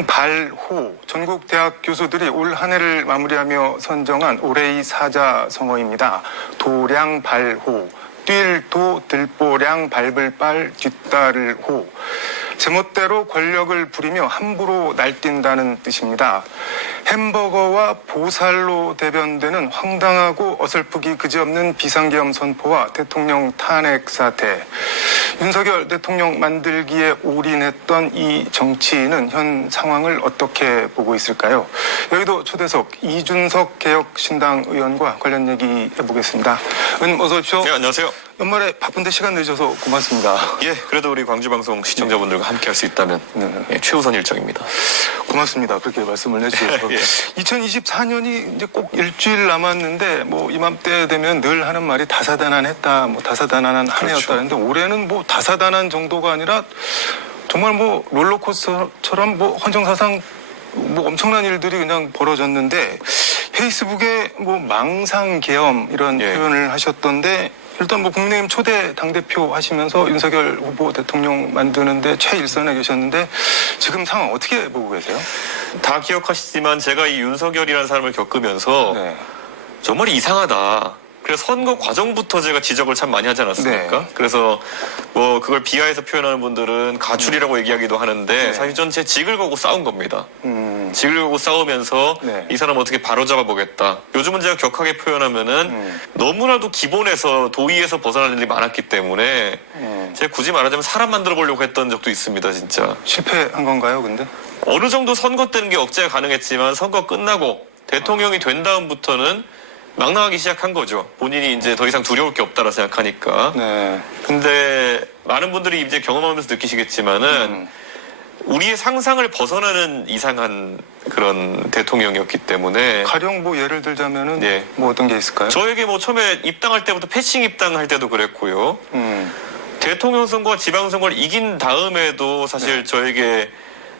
발호 전국 대학 교수들이 올 한 해를 마무리하며 선정한 올해의 사자성어입니다. 도량발호, 뛸도 들보량 밟을 빨 뒷달을 호. 제멋대로 권력을 부리며 함부로 날뛴다는 뜻입니다. 햄버거와 보살로 대변되는 황당하고 어설프기 그지없는 비상계엄 선포와 대통령 탄핵 사태. 윤석열 대통령 만들기에 올인했던 이 정치인은 현 상황을 어떻게 보고 있을까요? 여기도 초대석 이준석 개혁신당 의원과 관련 얘기 해보겠습니다. 의원님 어서 오십시오. 네, 안녕하세요. 연말에 바쁜데 시간 내주셔서 고맙습니다. 예, 그래도 우리 광주방송 시청자분들과 함께 할 수 있다면 예, 최우선 일정입니다. 고맙습니다. 그렇게 말씀을 해주셔서. 예. 2024년이 이제 꼭 일주일 남았는데 뭐 이맘때 되면 늘 하는 말이 다사다난했다, 뭐 다사다난한 한 해였다 했는데 올해는 뭐 다사다난 정도가 아니라 정말 뭐 롤러코스터처럼 뭐 헌정사상 뭐 엄청난 일들이 그냥 벌어졌는데 페이스북에 뭐 망상계엄 이런 표현을 하셨던데 일단 뭐 국민의힘 초대 당대표 하시면서 윤석열 후보 대통령 만드는데 최일선에 계셨는데 지금 상황 어떻게 보고 계세요? 다 기억하시지만 제가 이 윤석열이라는 사람을 겪으면서 정말 이상하다. 그래서 선거 과정부터 제가 지적을 참 많이 하지 않았습니까? 그래서 뭐 그걸 비하해서 표현하는 분들은 가출이라고 얘기하기도 하는데 사실 전 제 직을 걸고 싸운 겁니다. 직을 걸고 싸우면서 이 사람 어떻게 바로잡아 보겠다. 요즘은 제가 격하게 표현하면은 너무나도 기본에서 도의에서 벗어나는 일이 많았기 때문에 제가 굳이 말하자면 사람 만들어 보려고 했던 적도 있습니다, 진짜. 실패한 건가요, 근데? 어느 정도 선거 때는 게 억제가 가능했지만 선거 끝나고 대통령이 된 다음부터는 막 나가기 시작한 거죠. 본인이 이제 더 이상 두려울 게 없다라 생각하니까. 근데 많은 분들이 이제 경험하면서 느끼시겠지만은 우리의 상상을 벗어나는 이상한 그런 대통령이었기 때문에. 가령 뭐 예를 들자면은 뭐 어떤 게 있을까요? 저에게 뭐 처음에 입당할 때부터 패싱 입당할 때도 그랬고요. 대통령 선거와 지방선거를 이긴 다음에도 사실 저에게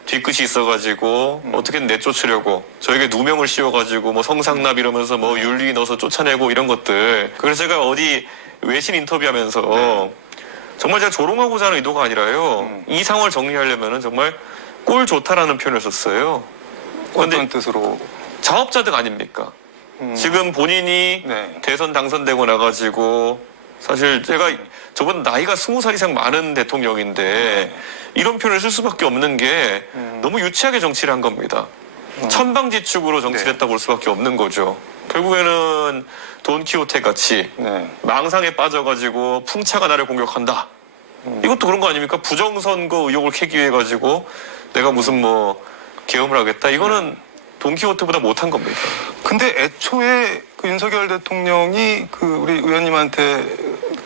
뒤끝이 있어가지고 어떻게든 내쫓으려고 저에게 누명을 씌워가지고 뭐 성상납 이러면서 뭐 윤리 넣어서 쫓아내고 이런 것들. 그래서 제가 어디 외신 인터뷰하면서 정말 제가 조롱하고자 하는 의도가 아니라요. 이 상황을 정리하려면은 정말 꼴 좋다라는 표현을 썼어요. 어떤 뜻으로? 자업자득 아닙니까? 지금 본인이 대선 당선되고 나가지고 사실 제가 저보다 나이가 20살 이상 많은 대통령인데 이런 표현을 쓸 수밖에 없는 게 너무 유치하게 정치를 한 겁니다. 천방지축으로 정치를 했다 볼 수밖에 없는 거죠. 결국에는 돈키호테 같이 망상에 빠져가지고 풍차가 나를 공격한다. 이것도 그런 거 아닙니까? 부정선거 의혹을 캐기 위해 가지고 내가 무슨 뭐 계엄을 하겠다. 이거는 돈키호테보다 못한 겁니다. 근데 애초에 그 윤석열 대통령이 그 우리 의원님한테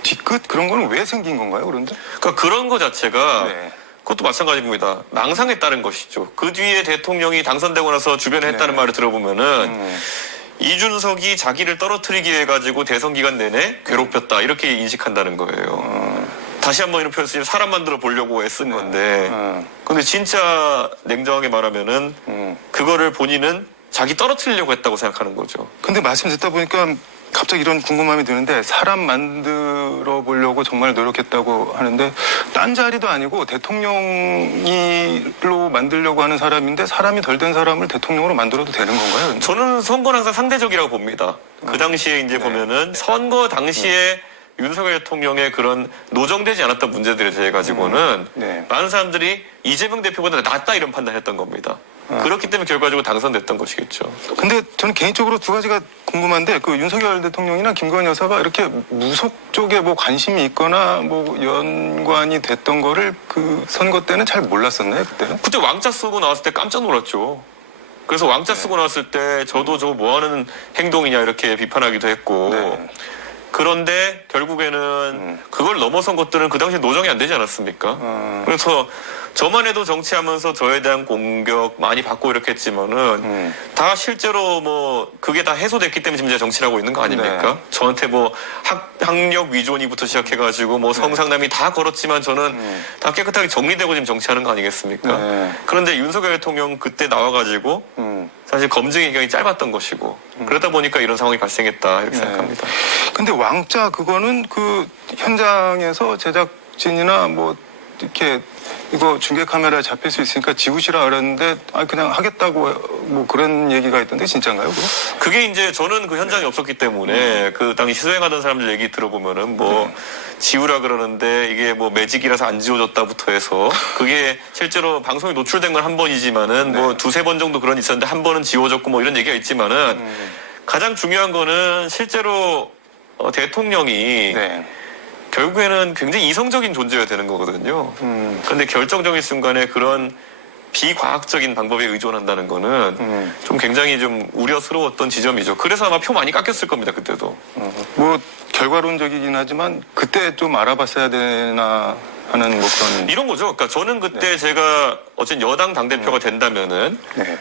뒤끝 그런 거는 왜 생긴 건가요, 그런데? 그러니까 그런 거 자체가 그것도 마찬가지입니다. 망상에 따른 것이죠. 그 뒤에 대통령이 당선되고 나서 주변에 했다는 말을 들어보면은 이준석이 자기를 떨어뜨리기 위해 가지고 대선 기간 내내 괴롭혔다 이렇게 인식한다는 거예요. 다시 한번 이런 표현 쓰면 사람 만들어 보려고 애쓴 건데 근데 진짜 냉정하게 말하면은 그거를 본인은 자기 떨어뜨리려고 했다고 생각하는 거죠. 근데 말씀 듣다 보니까 갑자기 이런 궁금함이 드는데 사람 만들어 보려고 정말 노력했다고 하는데 딴 자리도 아니고 대통령으로 만들려고 하는 사람인데 사람이 덜 된 사람을 대통령으로 만들어도 되는 건가요? 저는 선거는 항상 상대적이라고 봅니다. 그 당시에 이제 보면은 선거 당시에 윤석열 대통령의 그런 노정되지 않았던 문제들에 대해 가지고는 많은 사람들이 이재명 대표보다 낫다 이런 판단했던 겁니다. 그렇기 때문에 결과적으로 당선됐던 것이겠죠. 근데 저는 개인적으로 두 가지가 궁금한데 그 윤석열 대통령이나 김건희 여사가 이렇게 무속 쪽에 뭐 관심이 있거나 뭐 연관이 됐던 거를 그 선거 때는 잘 몰랐었나요, 그때는? 그때 왕자 쓰고 나왔을 때 깜짝 놀랐죠. 그래서 왕자 쓰고 나왔을 때 저도 저거 뭐 하는 행동이냐 이렇게 비판하기도 했고 그런데 결국에는 그걸 넘어선 것들은 그 당시에 노정이 안 되지 않았습니까? 그래서 저만 해도 정치하면서 저에 대한 공격 많이 받고 이렇게 했지만은 다 실제로 뭐 그게 다 해소됐기 때문에 지금 제가 정치를 하고 있는 거 아닙니까? 저한테 뭐 학력 위조니부터 시작해가지고 뭐 성상남이 다 걸었지만 저는 다 깨끗하게 정리되고 지금 정치하는 거 아니겠습니까? 그런데 윤석열 대통령 그때 나와가지고 사실 검증의 기간이 짧았던 것이고 그러다 보니까 이런 상황이 발생했다 이렇게 생각합니다. 근데 왕자 그거는 그 현장에서 제작진이나 뭐 이렇게 이거 중계 카메라에 잡힐 수 있으니까 지우시라 그랬는데 그냥 하겠다고 뭐 그런 얘기가 있던데 진짜인가요? 그거? 그게 이제 저는 그 현장에 없었기 때문에 그 당시 수행하던 사람들 얘기 들어보면은 뭐 지우라 그러는데 이게 뭐 매직이라서 안 지워졌다부터 해서 그게 실제로 방송에 노출된 건 한 번이지만은 뭐 두세 번 정도 그런 있었는데 한 번은 지워졌고 뭐 이런 얘기가 있지만은 가장 중요한 거는 실제로 대통령이 결국에는 굉장히 이성적인 존재가 되는 거거든요. 그런데 결정적인 순간에 그런 비과학적인 방법에 의존한다는 거는 좀 굉장히 좀 우려스러웠던 지점이죠. 그래서 아마 표 많이 깎였을 겁니다, 그때도. 뭐 결과론적이긴 하지만 그때 좀 알아봤어야 되나 하는 뭐 그런 이런 거죠. 그러니까 저는 그때 제가 어쨌든 여당 당대표가 된다면은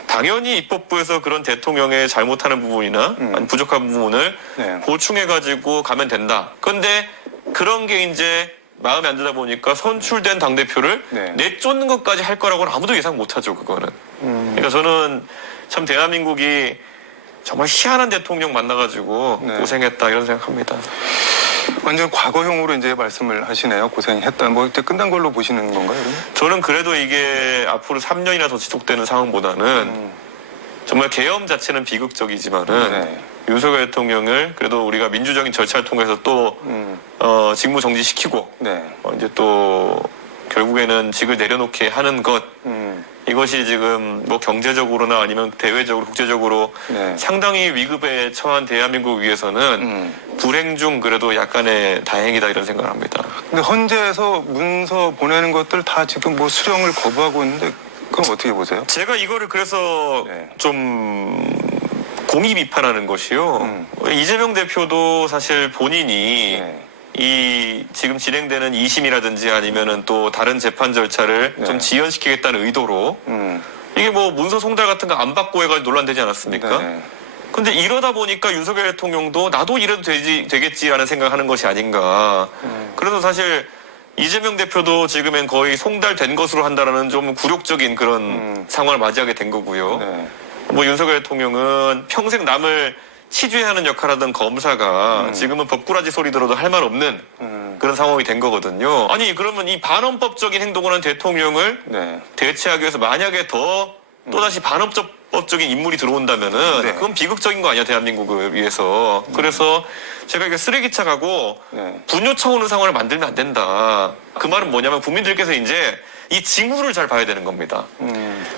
당연히 입법부에서 그런 대통령의 잘못하는 부분이나 아니 부족한 부분을 보충해가지고 가면 된다. 그런데 그런 게 이제 마음에 안 들다 보니까 선출된 당대표를 내쫓는 것까지 할 거라고는 아무도 예상 못 하죠, 그거는. 그러니까 저는 참 대한민국이 정말 희한한 대통령 만나가지고 고생했다 이런 생각합니다. 완전 과거형으로 이제 말씀을 하시네요. 고생했다. 뭐 이제 끝난 걸로 보시는 건가요? 그러면? 저는 그래도 이게 앞으로 3년이나 더 지속되는 상황보다는 정말 계엄 자체는 비극적이지만은 윤석열 대통령을 그래도 우리가 민주적인 절차를 통해서 또 직무 정지시키고 이제 또 결국에는 직을 내려놓게 하는 것 이것이 지금 뭐 경제적으로나 아니면 대외적으로 국제적으로 상당히 위급에 처한 대한민국 위해서는 불행 중 그래도 약간의 다행이다 이런 생각을 합니다. 근데 헌재에서 문서 보내는 것들 다 지금 뭐 수령을 거부하고 있는데 그건 어떻게 보세요? 제가 이거를 그래서 좀 공의 비판하는 것이요. 이재명 대표도 사실 본인이 이 지금 진행되는 2심이라든지 아니면은 또 다른 재판 절차를 좀 지연시키겠다는 의도로 이게 뭐 문서 송달 같은 거 안 받고 해가지고 논란되지 않았습니까? 근데 이러다 보니까 윤석열 대통령도 나도 이래도 되겠지라는 생각하는 것이 아닌가. 그래서 사실 이재명 대표도 지금은 거의 송달된 것으로 한다라는 좀 굴욕적인 그런 상황을 맞이하게 된 거고요. 뭐 윤석열 대통령은 평생 남을 치죄하는 역할하던 검사가 지금은 법꾸라지 소리 들어도 할 말 없는 그런 상황이 된 거거든요. 아니 그러면 이 반헌법적인 행동을 한 대통령을 대체하기 위해서 만약에 또다시 반헌법적인 인물이 들어온다면은 그건 비극적인 거 아니야 대한민국을 위해서. 그래서 제가 이게 쓰레기차 가고 분뇨차 오는 상황을 만들면 안 된다. 그 말은 뭐냐면 국민들께서 이제 이 징후를 잘 봐야 되는 겁니다.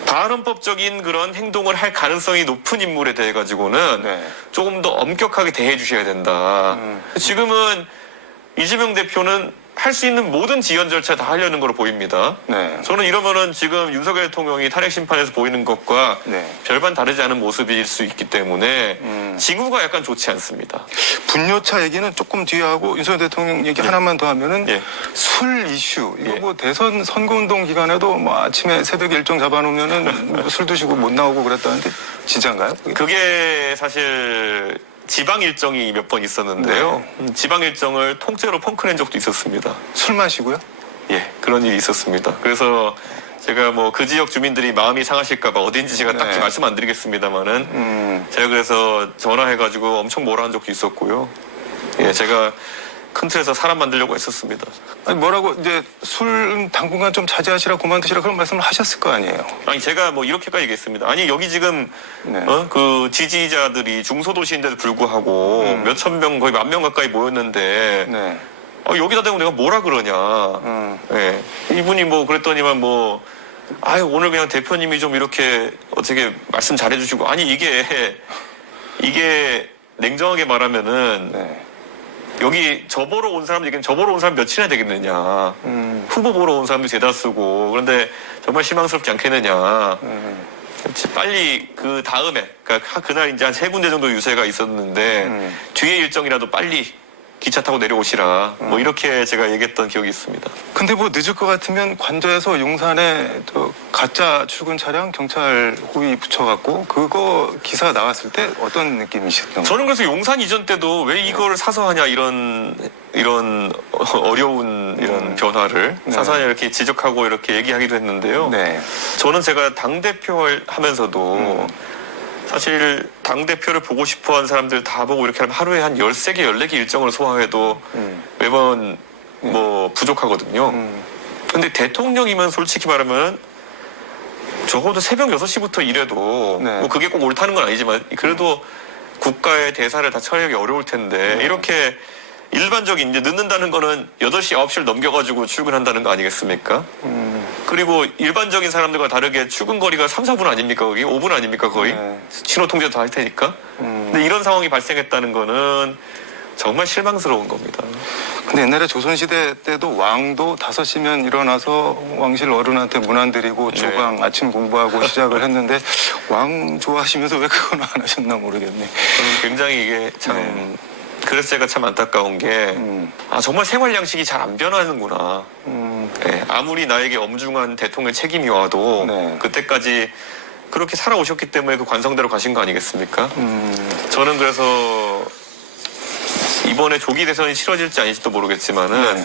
반헌법적인 그런 행동을 할 가능성이 높은 인물에 대해 가지고는 조금 더 엄격하게 대해 주셔야 된다. 지금은 이재명 대표는 할 수 있는 모든 지연 절차 다 하려는 걸로 보입니다. 저는 이러면은 지금 윤석열 대통령이 탄핵 심판에서 보이는 것과 별반 다르지 않은 모습일 수 있기 때문에 징후가 약간 좋지 않습니다. 분뇨차 얘기는 조금 뒤에 하고 윤석열 대통령 얘기 하나만 더 하면은 술 이슈 이거 뭐 대선 선거운동 기간에도 뭐 아침에 새벽에 일정 잡아놓으면은 뭐술 드시고 못 나오고 그랬다는데 진짜인가요? 그게 사실 지방 일정이 몇 번 있었는데요. 지방 일정을 통째로 펑크낸 적도 있었습니다. 술 마시고요? 예, 그런 일이 있었습니다. 그래서 제가 뭐 그 지역 주민들이 마음이 상하실까봐 어딘지 제가 딱히 말씀 안 드리겠습니다만은 제가 그래서 전화해가지고 엄청 뭐라 한 적도 있었고요. 예, 제가 큰 틀에서 사람 만들려고 했었습니다. 아니 뭐라고 이제 술 당분간 좀 자제하시라 그만 드시라 그런 말씀을 하셨을 거 아니에요? 아니 제가 뭐 이렇게까지 얘기했습니다. 아니 여기 지금 그 지지자들이 중소도시인데도 불구하고 몇천 명 거의 10,000명 가까이 모였는데 여기다 대고 내가 뭐라 그러냐. 이분이 뭐 그랬더니만 뭐 오늘 그냥 대표님이 좀 이렇게 어떻게 말씀 잘해주시고 아니 이게 냉정하게 말하면은 여기 저 보러 온 사람들이 저 보러 온 사람 몇이나 되겠느냐. 후보 보러 온 사람들이 대다수고 그런데 정말 실망스럽지 않겠느냐. 빨리 그 다음에 그러니까 그날 이제 한 3군데 정도 유세가 있었는데 뒤에 일정이라도 빨리 기차 타고 내려오시라. 뭐 이렇게 제가 얘기했던 기억이 있습니다. 근데 뭐 늦을 것 같으면 관저에서 용산에 저 가짜 출근 차량 경찰 호위 붙여갖고 그거 기사 나왔을 때 어떤 느낌이셨나요? 저는 그래서 용산 이전 때도 왜 이걸 사서 하냐 이런 어려운 이런 변화를 사서 하냐 이렇게 지적하고 이렇게 얘기하기도 했는데요. 저는 제가 당대표 하면서도 사실 당대표를 보고 싶어 하는 사람들 다 보고 이렇게 하면 하루에 한 13개, 14개 일정을 소화해도 매번 뭐 부족하거든요. 근데 대통령이면 솔직히 말하면 적어도 새벽 6시부터 일해도 네. 뭐 그게 꼭 옳다는 건 아니지만 그래도 국가의 대사를 다 처리하기 어려울 텐데 네. 이렇게 일반적인 이제 늦는다는 거는 8시, 9시를 넘겨가지고 출근한다는 거 아니겠습니까? 그리고 일반적인 사람들과 다르게 출근 거리가 3, 4분 아닙니까? 거기 5분 아닙니까? 거의 네. 신호 통제도 다 할 테니까. 근데 이런 상황이 발생했다는 거는 정말 실망스러운 겁니다. 근데 옛날에 조선시대 때도 왕도 5시면 일어나서 왕실 어른한테 문 안 드리고 조강 아침 공부하고 시작을 했는데 왕 좋아하시면서 왜 그건 안 하셨나 모르겠네. 저는 굉장히 이게 참 그래서 제가 참 안타까운 게 정말 생활 양식이 잘 안 변하는구나. 네, 아무리 나에게 엄중한 대통령 책임이 와도 네. 그때까지 그렇게 살아오셨기 때문에 그 관성대로 가신 거 아니겠습니까? 저는 그래서 이번에 조기 대선이 치러질지 아닐지도 모르겠지만은 네.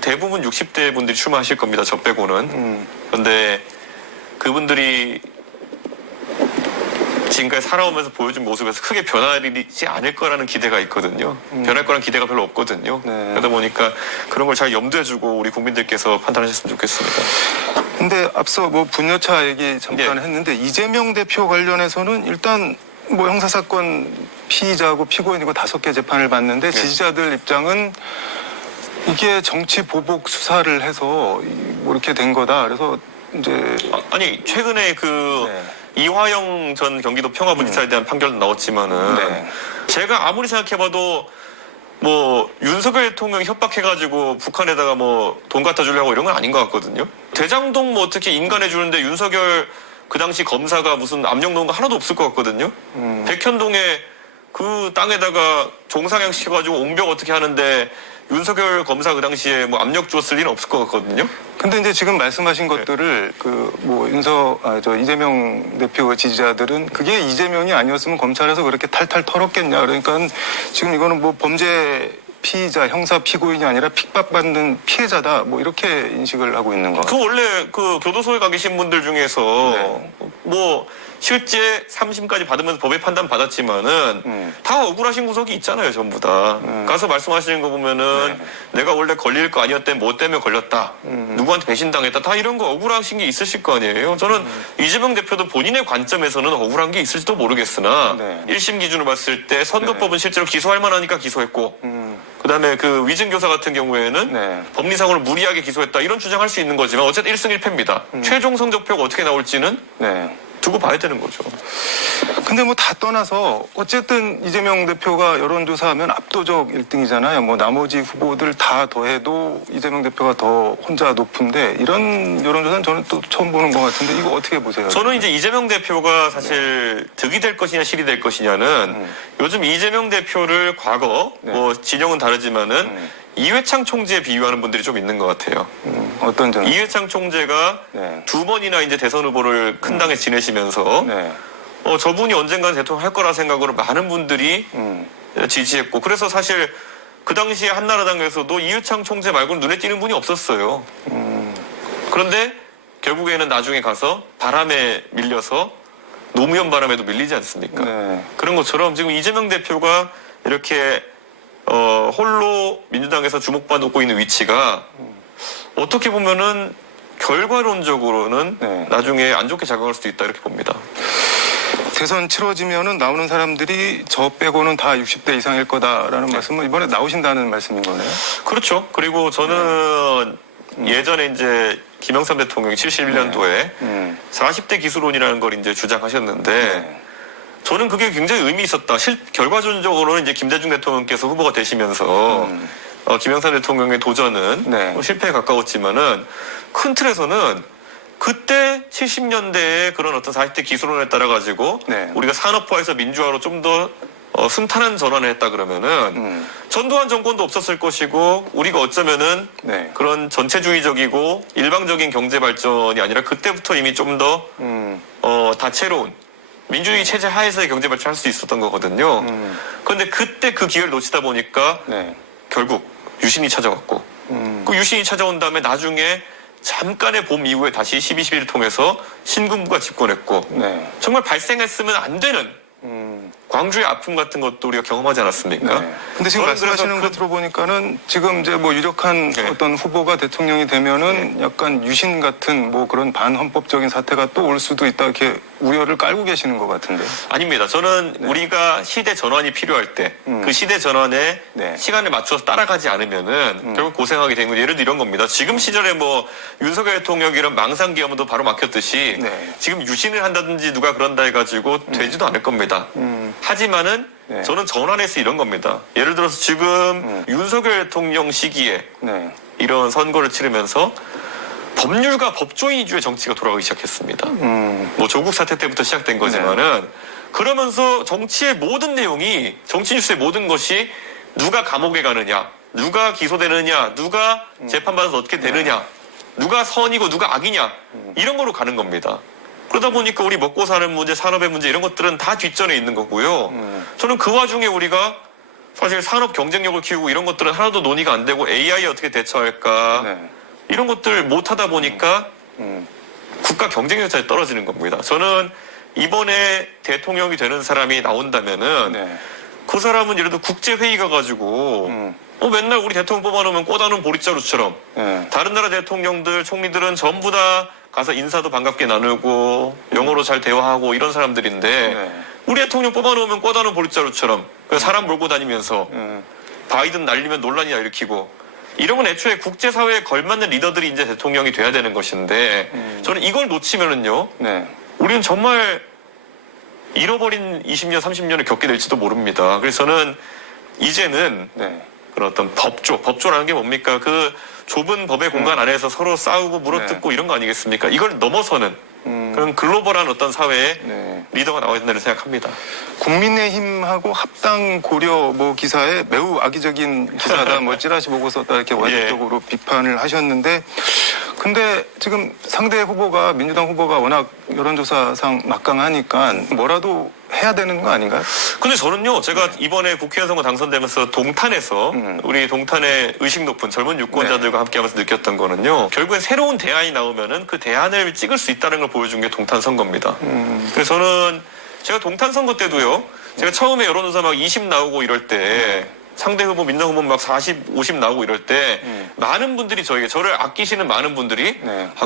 대부분 60대 분들이 출마하실 겁니다. 저 빼고는. 그런데 그분들이 지금까지 살아오면서 보여준 모습에서 크게 변하지 않을 거라는 기대가 있거든요. 변할 거라는 기대가 별로 없거든요. 네. 그러다 보니까 그런 걸 잘 염두해주고 우리 국민들께서 판단하셨으면 좋겠습니다. 근데 앞서 뭐 분여차 얘기 잠깐 예. 했는데 이재명 대표 관련해서는 일단 뭐 형사사건 피의자고 피고인이고 5개 재판을 받는데 지지자들 입장은 이게 정치 보복 수사를 해서 뭐 이렇게 된 거다. 그래서 이제 아니 최근에 그 네. 이화영 전 경기도 평화부지사에 대한 판결도 나왔지만은 네. 제가 아무리 생각해봐도 뭐 윤석열 대통령이 협박해가지고 북한에다가 뭐 돈 갖다 주려고 이런 건 아닌 것 같거든요. 대장동 뭐 어떻게 인간해 주는데 윤석열 그 당시 검사가 무슨 압력 넣은 거 하나도 없을 것 같거든요. 백현동에 그 땅에다가 종상향 시켜가지고 옹벽 어떻게 하는데 윤석열 검사 그 당시에 뭐 압력 주었을 리는 없을 것 같거든요. 근데 이제 지금 말씀하신 것들을 그 뭐 이재명 대표 지지자들은 그게 이재명이 아니었으면 검찰에서 그렇게 탈탈 털었겠냐. 그러니까 지금 이거는 뭐 범죄 피의자, 형사 피고인이 아니라 핍박받는 피해자다. 뭐 이렇게 인식을 하고 있는 거 그 같아요. 원래 그 교도소에 가 계신 분들 중에서 네. 뭐 실제 3심까지 받으면서 법의 판단 받았지만은 다 억울하신 구석이 있잖아요, 전부 다. 가서 말씀하시는 거 보면은 내가 원래 걸릴 거 아니었대, 뭐 때문에 걸렸다. 누구한테 배신당했다. 다 이런 거 억울하신 게 있으실 거 아니에요. 저는 이재명 대표도 본인의 관점에서는 억울한 게 있을지도 모르겠으나 네. 1심 기준으로 봤을 때 선거법은 실제로 기소할 만하니까 기소했고 그다음에 그 위증교사 같은 경우에는 네. 법리상으로 무리하게 기소했다 이런 주장할 수 있는 거지만 어쨌든 1승 1패입니다. 최종 성적표가 어떻게 나올지는 네. 두고 봐야 되는 거죠. 근데 뭐 다 떠나서 어쨌든 이재명 대표가 여론조사하면 압도적 1등이잖아요. 뭐 나머지 후보들 다 더해도 이재명 대표가 더 혼자 높은데 이런 여론조사는 저는 또 처음 보는 것 같은데 이거 어떻게 보세요? 저는 이제 이재명 대표가 사실 득이 될 것이냐 실이 될 것이냐는 요즘 이재명 대표를 과거 뭐 진영은 다르지만은 이회창 총재에 비유하는 분들이 좀 있는 것 같아요. 어떤 점? 이회창 총재가 네. 2번이나 이제 대선 후보를 큰 당에 지내시면서 네. 저분이 언젠간 대통령 할 거라 생각으로 많은 분들이 지지했고 그래서 사실 그 당시에 한나라당에서도 이회창 총재 말고는 눈에 띄는 분이 없었어요. 그런데 결국에는 나중에 가서 바람에 밀려서 노무현 바람에도 밀리지 않습니까? 네. 그런 것처럼 지금 이재명 대표가 이렇게 홀로 민주당에서 주목받고 있는 위치가 어떻게 보면은 결과론적으로는 네. 나중에 안 좋게 작용할 수도 있다 이렇게 봅니다. 대선 치러지면은 나오는 사람들이 저 빼고는 다 60대 이상일 거다라는 말씀은 이번에 나오신다는 말씀인 거네요. 그렇죠. 그리고 저는 예전에 이제 김영삼 대통령이 71년도에 40대 기수론이라는 걸 이제 주장하셨는데 저는 그게 굉장히 의미 있었다. 결과적으로는 이제 김대중 대통령께서 후보가 되시면서 김영삼 대통령의 도전은 네. 실패에 가까웠지만은 큰 틀에서는 그때 70년대에 그런 어떤 40대 기술론에 따라 가지고 네. 우리가 산업화해서 민주화로 좀 더 순탄한 전환을 했다 그러면은 전두환 정권도 없었을 것이고 우리가 어쩌면은 네. 그런 전체주의적이고 일방적인 경제 발전이 아니라 그때부터 이미 좀 더 다채로운 민주주의 체제 하에서의 경제 발전할 수 있었던 거거든요. 그런데 그때 그 기회를 놓치다 보니까 네. 결국 유신이 찾아왔고 그 유신이 찾아온 다음에 나중에 잠깐의 봄 이후에 다시 12.12를 통해서 신군부가 집권했고 네. 정말 발생했으면 안 되는 광주의 아픔 같은 것도 우리가 경험하지 않았습니까? 네. 근데 지금 저는 말씀하시는 그래서 것 들어보니까는 지금 이제 뭐 유력한 네. 어떤 후보가 대통령이 되면은 약간 유신 같은 뭐 그런 반헌법적인 사태가 또 올 수도 있다 이렇게 우려를 깔고 계시는 것 같은데. 아닙니다. 저는 우리가 시대 전환이 필요할 때 그 시대 전환에 네. 시간을 맞춰서 따라가지 않으면은 결국 고생하게 되는 거예요. 예를 들어 이런 겁니다. 지금 시절에 뭐 윤석열 대통령 이런 망상기염도 바로 막혔듯이 네. 지금 유신을 한다든지 누가 그런다 해가지고 되지도 않을 겁니다. 하지만은 네. 저는 전환해서 이런 겁니다. 예를 들어서 지금 윤석열 대통령 시기에 네. 이런 선거를 치르면서 법률과 법조인 위주의 정치가 돌아가기 시작했습니다. 뭐 조국 사태 때부터 시작된 거지만은 그러면서 정치의 모든 내용이 정치 뉴스의 모든 것이 누가 감옥에 가느냐, 누가 기소되느냐, 누가 재판받아서 어떻게 되느냐, 누가 선이고 누가 악이냐 이런 거로 가는 겁니다. 그러다 보니까 우리 먹고 사는 문제, 산업의 문제 이런 것들은 다 뒷전에 있는 거고요. 저는 그 와중에 우리가 사실 산업 경쟁력을 키우고 이런 것들은 하나도 논의가 안 되고 AI에 어떻게 대처할까 네. 이런 것들 못 하다 보니까 국가 경쟁력 자체 떨어지는 겁니다. 저는 이번에 대통령이 되는 사람이 나온다면은 네. 그 사람은 예를 들어 국제회의 가가지고 맨날 우리 대통령 뽑아놓으면 꽂아놓은 보릿자루처럼 네. 다른 나라 대통령들, 총리들은 전부 다 가서 인사도 반갑게 나누고 영어로 잘 대화하고 이런 사람들인데 네. 우리 대통령 뽑아놓으면 꽂아놓은 보릿자루처럼 사람 몰고 다니면서 바이든 날리면 논란이나 일으키고 이런 건 애초에 국제사회에 걸맞는 리더들이 이제 대통령이 돼야 되는 것인데 저는 이걸 놓치면은요 네. 우리는 정말 잃어버린 20년, 30년을 겪게 될지도 모릅니다. 그래서 저는 이제는 네. 그런 어떤 법조라는 게 뭡니까? 그 좁은 법의 공간 안에서 서로 싸우고 물어뜯고 이런 거 아니겠습니까? 이걸 넘어서는 그런 글로벌한 어떤 사회에 네. 리더가 나와야 된다고 생각합니다. 국민의힘하고 합당 고려 뭐 기사에 매우 악의적인 기사다 뭐 찌라시 보고 썼다 이렇게 원칙적으로 비판을 하셨는데 근데 지금 상대 후보가 민주당 후보가 워낙 여론조사상 막강하니까 뭐라도 해야 되는 거 아닌가요? 근데 저는요, 제가 이번에 국회의원 선거 당선되면서 동탄에서 우리 동탄의 의식 높은 젊은 유권자들과 함께하면서 느꼈던 거는요, 결국엔 새로운 대안이 나오면은 그 대안을 찍을 수 있다는 걸 보여준 게 동탄 선거입니다. 그래서 저는 제가 동탄 선거 때도요, 제가 처음에 여론조사 막 20 나오고 이럴 때 상대 후보, 민당 후보 막 40, 50 나오고 이럴 때 많은 분들이 저를 아끼시는 많은 분들이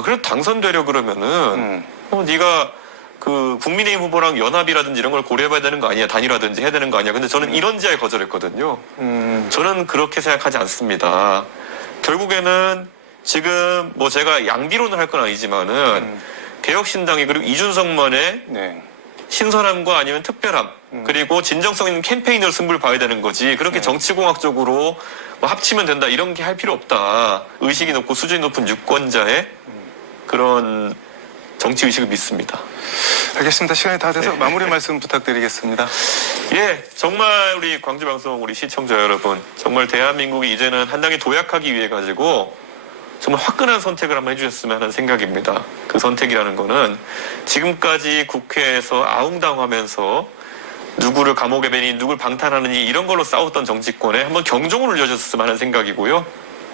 그래도 당선되려 그러면은 네가 그 국민의힘 후보랑 연합이라든지 이런 걸 고려해봐야 되는 거 아니야? 단일화든지 해야 되는 거 아니야? 근데 저는 이런 지하에 거절했거든요. 저는 그렇게 생각하지 않습니다. 결국에는 지금 뭐 제가 양비론을 할 건 아니지만은 개혁신당이 그리고 이준석만의 네. 신선함과 아니면 특별함 그리고 진정성 있는 캠페인으로 승부를 봐야 되는 거지 그렇게 정치공학적으로 뭐 합치면 된다 이런 게 할 필요 없다. 의식이 높고 수준이 높은 유권자의 그런 정치의식을 믿습니다. 알겠습니다. 시간이 다 돼서 마무리 말씀 부탁드리겠습니다. 예, 정말 우리 광주방송 우리 시청자 여러분 정말 대한민국이 이제는 한 당이 도약하기 위해 가지고 정말 화끈한 선택을 한번 해주셨으면 하는 생각입니다. 그 선택이라는 거는 지금까지 국회에서 아웅다웅하면서 누구를 감옥에 매니 누구를 방탄하느니 이런 걸로 싸웠던 정치권에 한번 경종을 울려줬으면 하는 생각이고요.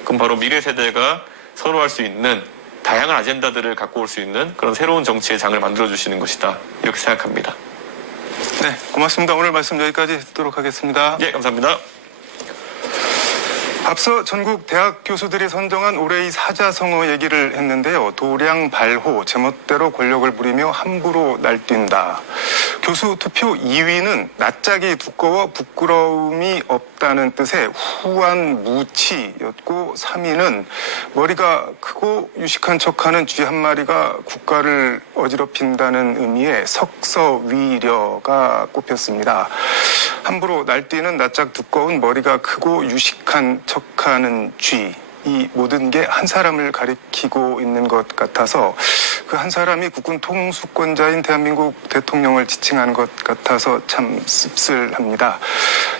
그럼 바로 미래 세대가 선호할 수 있는 다양한 아젠다들을 갖고 올 수 있는 그런 새로운 정치의 장을 만들어주시는 것이다. 이렇게 생각합니다. 네, 고맙습니다. 오늘 말씀 여기까지 듣도록 하겠습니다. 예, 감사합니다. 앞서 전국 대학 교수들이 선정한 올해의 사자성어 얘기를 했는데요. 도량발호, 제멋대로 권력을 부리며 함부로 날뛴다. 교수 투표 2위는 낯짝이 두꺼워 부끄러움이 없다는 뜻의 후한무치였고 3위는 머리가 크고 유식한 척하는 쥐 한 마리가 국가를 어지럽힌다는 의미의 석서위려가 꼽혔습니다. 함부로 날뛰는 낯짝 두꺼운 머리가 크고 유식한 척하는 쥐. 이 모든 게 한 사람을 가리키고 있는 것 같아서 그 한 사람이 국군 통수권자인 대한민국 대통령을 지칭하는 것 같아서 참 씁쓸합니다.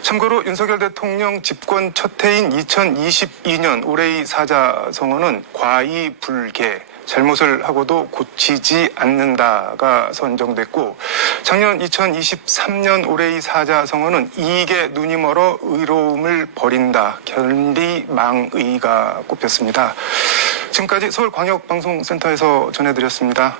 참고로 윤석열 대통령 집권 첫 해인 2022년 올해의 사자성어는 과이불개, 잘못을 하고도 고치지 않는다가 선정됐고 작년 2023년 올해의 사자성어는 이익에 눈이 멀어 의로움을 버린다, 견리망의가 꼽혔습니다. 지금까지 서울광역방송센터에서 전해드렸습니다.